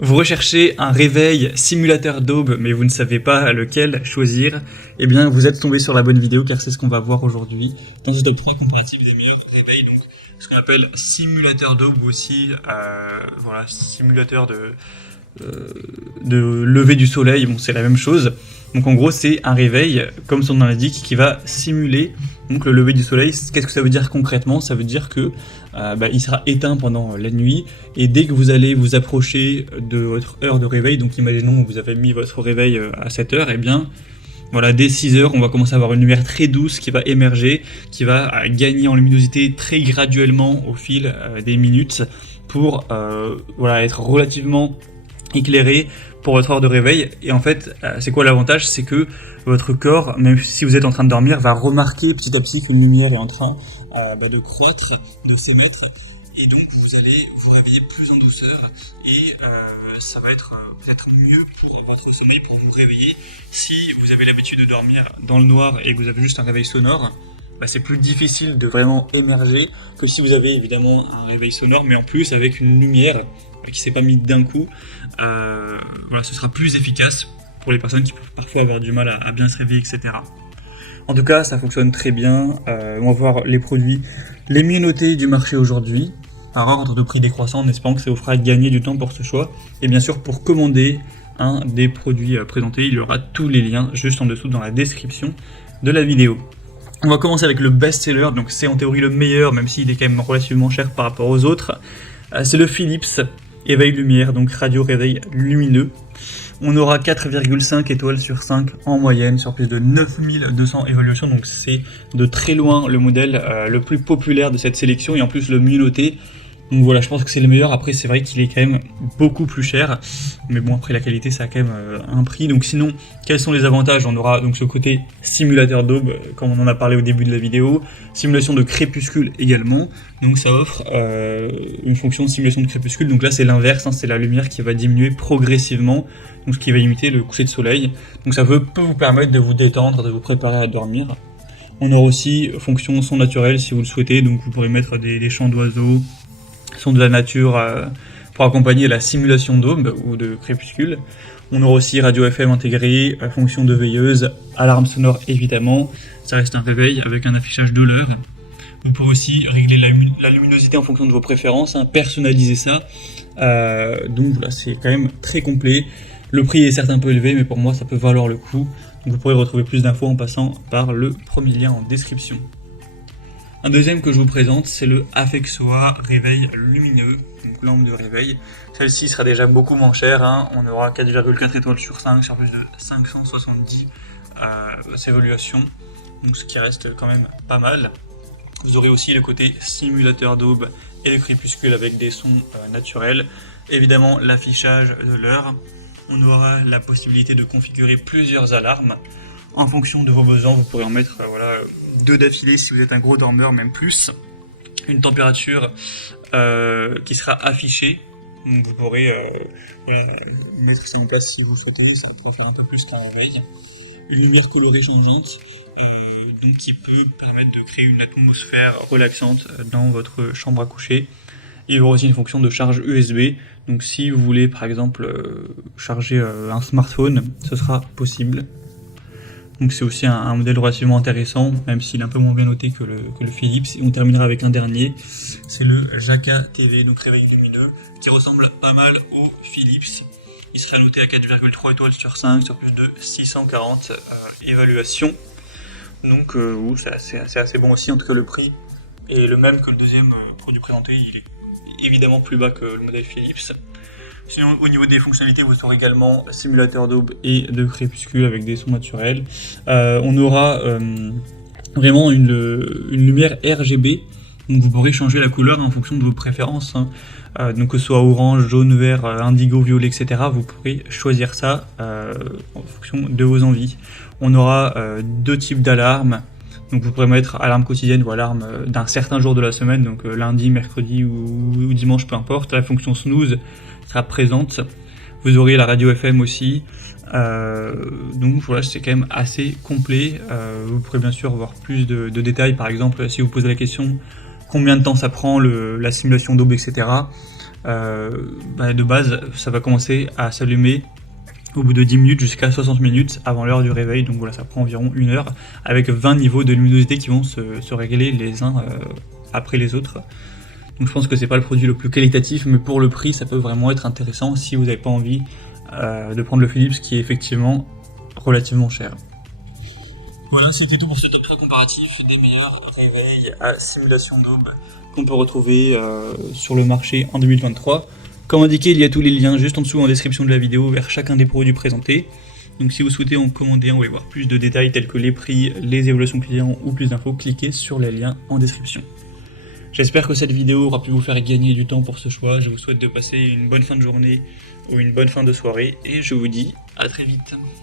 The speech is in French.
Vous recherchez un réveil simulateur d'aube, mais vous ne savez pas lequel choisir, eh bien vous êtes tombé sur la bonne vidéo car c'est ce qu'on va voir aujourd'hui dans ce top 3 comparatif des meilleurs réveils, donc ce qu'on appelle simulateur d'aube ou aussi, voilà, simulateur de lever du soleil, bon c'est la même chose. Donc en gros c'est un réveil, comme son nom l'indique, qui va simuler donc le lever du soleil. Qu'est-ce que ça veut dire concrètement? Ça veut dire que il sera éteint pendant la nuit, et dès que vous allez vous approcher de votre heure de réveil, donc imaginons que vous avez mis votre réveil à 7 heures, et bien voilà, dès 6 heures, on va commencer à avoir une lumière très douce qui va émerger, qui va gagner en luminosité très graduellement au fil des minutes pour voilà, être relativement éclairé pour votre heure de réveil. Et en fait, c'est quoi l'avantage? C'est que votre corps, même si vous êtes en train de dormir, va remarquer petit à petit qu'une lumière est en train de croître, de s'émettre, et donc vous allez vous réveiller plus en douceur, et ça va être peut-être mieux pour votre sommeil, pour vous réveiller. Si vous avez l'habitude de dormir dans le noir et que vous avez juste un réveil sonore, c'est plus difficile de vraiment émerger que si vous avez évidemment un réveil sonore, mais en plus avec une lumière qui s'est pas mise d'un coup. Voilà, ce sera plus efficace pour les personnes qui peuvent parfois avoir du mal à bien se réveiller, etc. En tout cas, ça fonctionne très bien. On va voir les produits les mieux notés du marché aujourd'hui, par ordre de prix décroissant, en espérant que ça vous fera gagner du temps pour ce choix. Et bien sûr, pour commander un des produits présentés, il y aura tous les liens juste en dessous dans la description de la vidéo. On va commencer avec le best-seller, donc c'est en théorie le meilleur, même s'il est quand même relativement cher par rapport aux autres. C'est le Philips Éveil Lumière, donc radio réveil lumineux. On aura 4,5 étoiles sur 5 en moyenne sur plus de 9200 évaluations, donc c'est de très loin le modèle le plus populaire de cette sélection et en plus le mieux noté. Donc voilà, je pense que c'est le meilleur. Après, c'est vrai qu'il est quand même beaucoup plus cher, mais bon, après la qualité, ça a quand même un prix. Donc sinon, quels sont les avantages? On aura donc ce côté simulateur d'aube, comme on en a parlé au début de la vidéo, simulation de crépuscule également. Donc ça offre une fonction de simulation de crépuscule. Donc là, c'est l'inverse, c'est la lumière qui va diminuer progressivement, donc ce qui va imiter le coucher de soleil. Donc ça peut vous permettre de vous détendre, de vous préparer à dormir. On aura aussi fonction son naturel si vous le souhaitez, donc vous pourrez mettre des chants d'oiseaux, son de la nature pour accompagner la simulation d'aube ou de crépuscule. On aura aussi radio FM intégrée, fonction de veilleuse, alarme sonore évidemment. Ça reste un réveil avec un affichage de l'heure. Vous pouvez aussi régler la luminosité en fonction de vos préférences, personnaliser ça. Donc voilà, c'est quand même très complet. Le prix est certes un peu élevé, mais pour moi ça peut valoir le coup. Donc vous pourrez retrouver plus d'infos en passant par le premier lien en description. Un deuxième que je vous présente, c'est le Affexoa Réveil Lumineux, donc lampe de réveil. Celle-ci sera déjà beaucoup moins chère, on aura 4,4 étoiles sur 5 sur plus de 570 évaluations, donc ce qui reste quand même pas mal. Vous aurez aussi le côté simulateur d'aube et de crépuscule avec des sons naturels, évidemment l'affichage de l'heure. On aura la possibilité de configurer plusieurs alarmes. En fonction de vos besoins, vous pourrez en mettre 2 d'affilée si vous êtes un gros dormeur, même plus. Une température qui sera affichée. Donc vous pourrez mettre ça en place si vous souhaitez, ça pourra faire un peu plus qu'un réveil. Une lumière colorée changeante, donc qui peut permettre de créer une atmosphère relaxante dans votre chambre à coucher. Il y aura aussi une fonction de charge USB. Donc si vous voulez par exemple charger un smartphone, ce sera possible. Donc c'est aussi un modèle relativement intéressant, même s'il est un peu moins bien noté que le Philips. Et on terminera avec un dernier, c'est le Jaka TV, donc réveil lumineux, qui ressemble pas mal au Philips. Il sera noté à 4,3 étoiles sur 5 sur plus de 640 évaluations. Donc c'est assez bon aussi, en tout cas le prix est le même que le deuxième produit présenté, il est évidemment plus bas que le modèle Philips. Sinon, au niveau des fonctionnalités, vous aurez également simulateur d'aube et de crépuscule avec des sons naturels. On aura vraiment une lumière RGB, donc vous pourrez changer la couleur en fonction de vos préférences. Donc que ce soit orange, jaune, vert, indigo, violet, etc. Vous pourrez choisir ça en fonction de vos envies. On aura 2 types d'alarmes. Donc vous pourrez mettre alarme quotidienne ou alarme d'un certain jour de la semaine, donc lundi, mercredi ou dimanche, peu importe. La fonction snooze sera présente. Vous aurez la radio FM aussi. Donc voilà, c'est quand même assez complet. Vous pourrez bien sûr avoir plus de détails, par exemple si vous posez la question combien de temps ça prend la simulation d'aube, etc. de base, ça va commencer à s'allumer au bout de 10 minutes jusqu'à 60 minutes avant l'heure du réveil. Donc voilà, ça prend environ 1 heure avec 20 niveaux de luminosité qui vont se régler les uns après les autres. Donc je pense que c'est pas le produit le plus qualitatif, mais pour le prix, ça peut vraiment être intéressant si vous n'avez pas envie de prendre le Philips qui est effectivement relativement cher. Voilà, c'était tout pour ce top 3 comparatif des meilleurs réveils à simulation d'aube qu'on peut retrouver sur le marché en 2023. Comme indiqué, il y a tous les liens juste en dessous en description de la vidéo vers chacun des produits présentés. Donc si vous souhaitez en commander un ou y voir plus de détails tels que les prix, les évaluations clients ou plus d'infos, cliquez sur les liens en description. J'espère que cette vidéo aura pu vous faire gagner du temps pour ce choix. Je vous souhaite de passer une bonne fin de journée ou une bonne fin de soirée et je vous dis à très vite.